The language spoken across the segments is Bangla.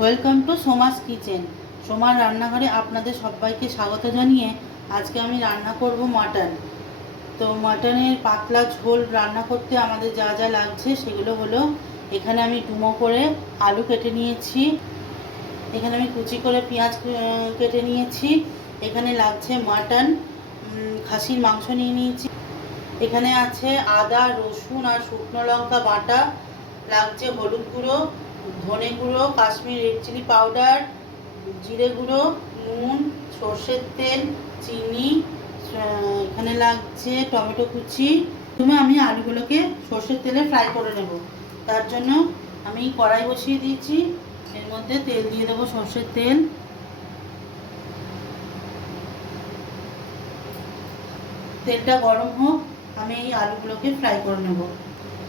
Welcome to Soma's kitchen. সোমার রান্নাঘরে আপনাদের সবাইকে স্বাগত জানিয়ে আজকে আমি রান্না করব মাটন। তো মাটনের পাতলা ঝোল রান্না করতে আমাদের যা যা লাগছে সেগুলো হলো, এখানে আমি ডুমো করে আলু কেটে নিয়েছি, এখানে আমি কুচি করে পেঁয়াজ কেটে নিয়েছি, এখানে লাগছে মাটন, খাসির মাংস নিয়ে নিয়েছি, এখানে আছে আদা রসুন আর শুকনো লঙ্কা বাটা, লাগছে হলুদ গুঁড়ো, ধনে গুঁড়ো, কাশ্মীর রেড চিলি পাউডার, জিরে গুঁড়ো, নুন, সর্ষের তেল, চিনি, এখানে লাগছে টমেটো কুচি। প্রথমে আমি আলুগুলোকে সর্ষের তেলে ফ্রাই করে নেব। তার জন্য আমি কড়াই বসিয়ে দিয়েছি, এর মধ্যে তেল দিয়ে দেবো, সর্ষের তেল। তেলটা গরম হোক, আমি এই আলুগুলোকে ফ্রাই করে নেব।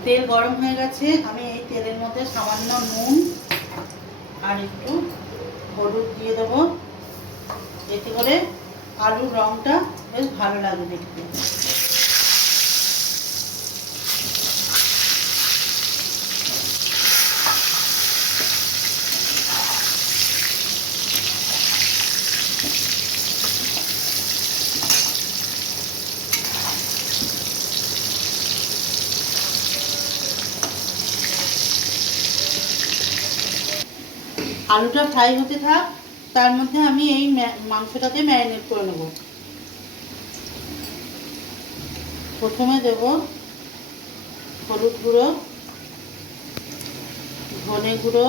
তেল গরম হয়ে গেছে, আমি এই তেলের মধ্যে সামান্য নুন আর একটু হলুদ দিয়ে দেবো, এতে করে আলুর রঙটা বেশ ভালো লাগে দেখতে। আলুটা ফ্রাই হতে থাক, তার মধ্যে আমি এই মাংসটাকে ম্যারিনেট করে নেব। প্রথমে দেব হলুদ গুঁড়ো, ধনে গুঁড়ো,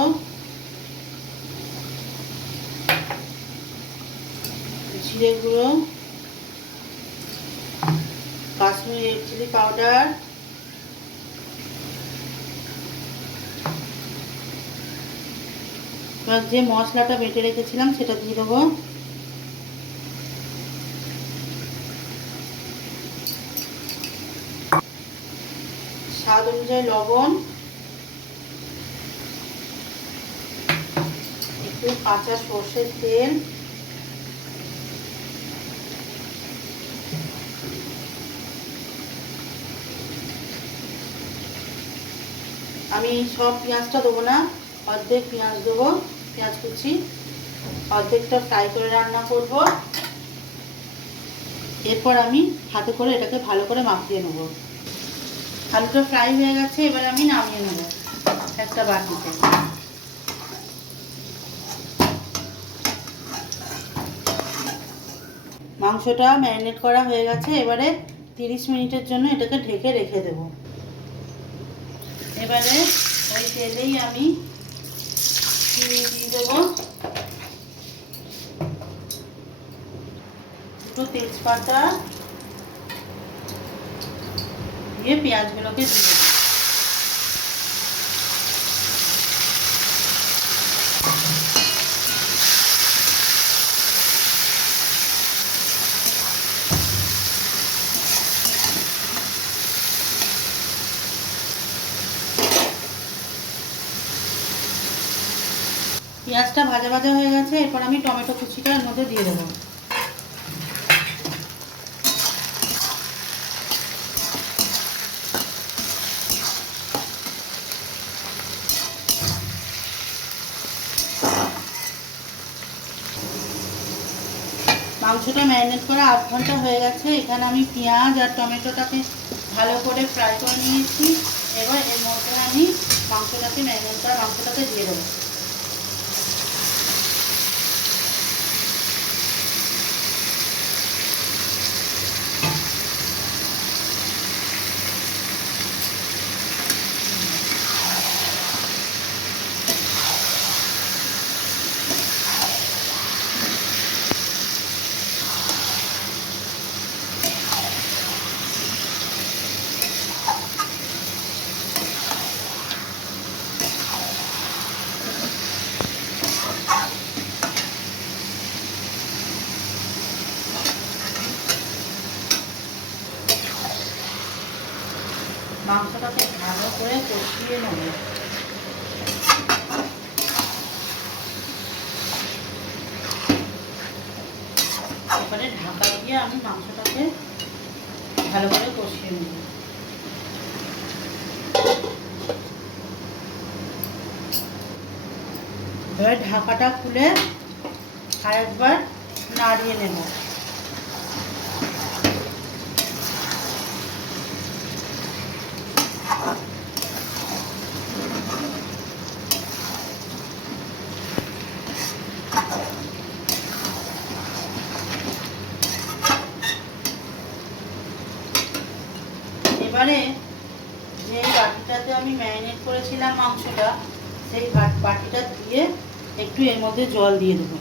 জিরে গুঁড়ো, কাশ্মীরি রেড চিলি পাউডার, এবার যে মশলাটা বেটে রেখেছিলাম সেটা দিয়ে দেবো। স্বাদ অনুযায়ী লবণ, একটু কাঁচা সর্ষের তেল, আমি সব পেঁয়াজটা দেবো না, অর্ধেক পেঁয়াজ দেবো, পেঁয়াজ কুচি, অর্ধেকটা ফ্রাই করে রান্না করব। এরপর আমি হাতে করে এটাকে ভালো করে মাখিয়ে নেব। আলুটা ফ্রাই হয়ে গেছে, এবার আমি নামিয়ে নেব একটা বাটিতে। মাংসটা ম্যারিনেট করা হয়ে গেছে, এবারে 30 মিনিটের জন্য এটাকে ঢেকে রেখে দেব। এবারে ওই তেলেই আমি চিনি দিয়ে দেবো, একটু তেজপাতা দিয়ে পেঁয়াজগুলোকে দিয়ে দেবো। পেঁয়াজটা ভাজা ভাজা হয়ে গেছে, এরপর আমি টমেটো কুচিটা এর মধ্যে দিয়ে দেবো। মাংসটা ম্যারিনেট করা 8 ঘন্টা হয়ে গেছে, এখানে আমি পেঁয়াজ আর টমেটোটাকে ভালো করে ফ্রাই করে নিয়েছি। এবার এর মধ্যে আমি ম্যারিনেট করা মাংসটাকে দিয়ে দেবো। মাংসটাকে ভালো করে কষিয়ে নেব। এবারে ঢাকা দিয়ে আমি মাংসটাকে ভালো করে কষিয়ে নেব। এবার ঢাকাটা খুলে আরেকবার নাড়িয়ে নেব। এবারে যে বাটিটাতে আমি ম্যারিনেট করেছিলাম মাংসটা, সেই বাটিটা দিয়ে একটু এর মধ্যে জল দিয়ে দেবো।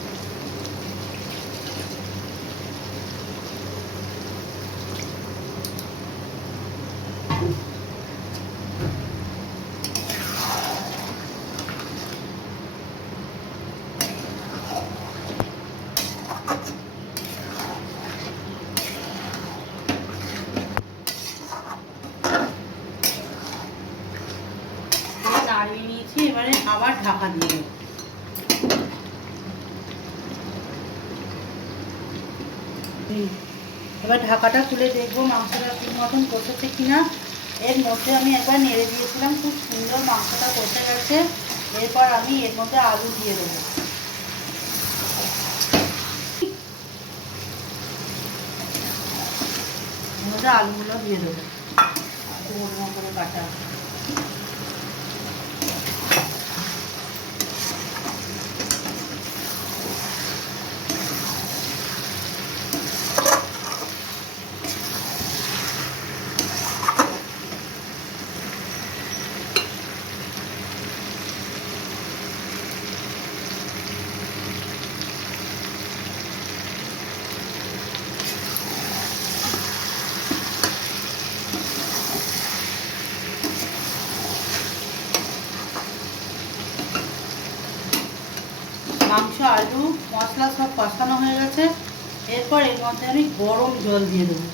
নাড়িয়ে নিয়েছি, এবারে আবার ঢাকা দিয়ে দেবো। এবার ঢাকাটা খুলে দেখবো মাংসটা ঠিক মতন কষেছে কিনা। এর মধ্যে আমি একবার নেড়ে দিয়েছিলাম, খুব সুন্দর মাংসটা কষে গেছে। এরপর আমি এর মধ্যে আলু দিয়ে দেবো। এর মধ্যে আলুগুলো দিয়ে দেবো গোল করে কাটা। মাংস, আলু, মশলা সব কষানো হয়ে গেছে। এরপর এর মধ্যে আমি গরম জল দিয়ে দেবো।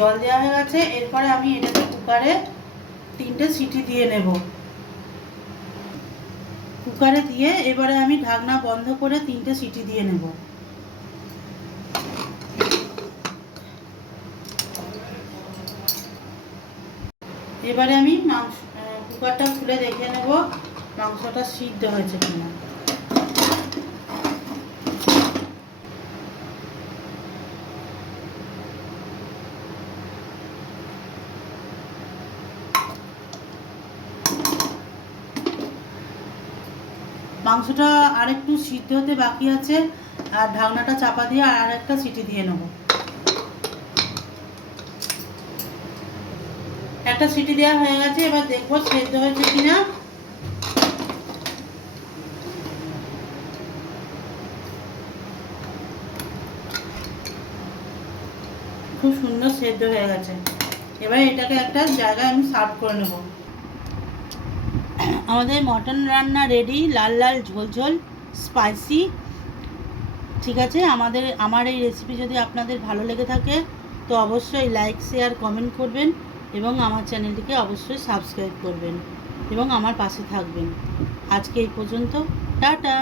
জল দেওয়া হয়ে গেছে। এরপরে আমি এটাকে কুকারে 3টে সিটি দিয়ে নেব। কুকারে দিয়ে এবারে আমি ঢাকনা বন্ধ করে 3টে সিটি দিয়ে নেব। এবারে আমি কুকারটা খুলে দেখে নেব মাংসটা সিদ্ধ হয়েছে কিনা। মাংসটা আরেকটু সিদ্ধ হতে বাকি আছে, আর ঢাকনাটা চাপা দিয়ে আর একটা সিটি দিয়ে নেব। একটা সিটি দেওয়া হয়ে গেছে, এবার দেখবো সেদ্ধ হয়েছে কিনা। খুব সুন্দর সেদ্ধ হয়ে গেছে। এবার এটাকে একটা জায়গায় আমি সার্ভ করে নেব। আমাদের মটন রান্না রেডি, লাল লাল ঝোল ঝোল স্পাইসি। ঠিক আছে, আমার এই রেসিপি যদি আপনাদের ভালো লেগে থাকে তো অবশ্যই লাইক, শেয়ার, কমেন্ট করবেন এবং আমার চ্যানেলটিকে অবশ্যই সাবস্ক্রাইব করবেন এবং আমার পাশে থাকবেন। আজকে এই পর্যন্ত, টাটা।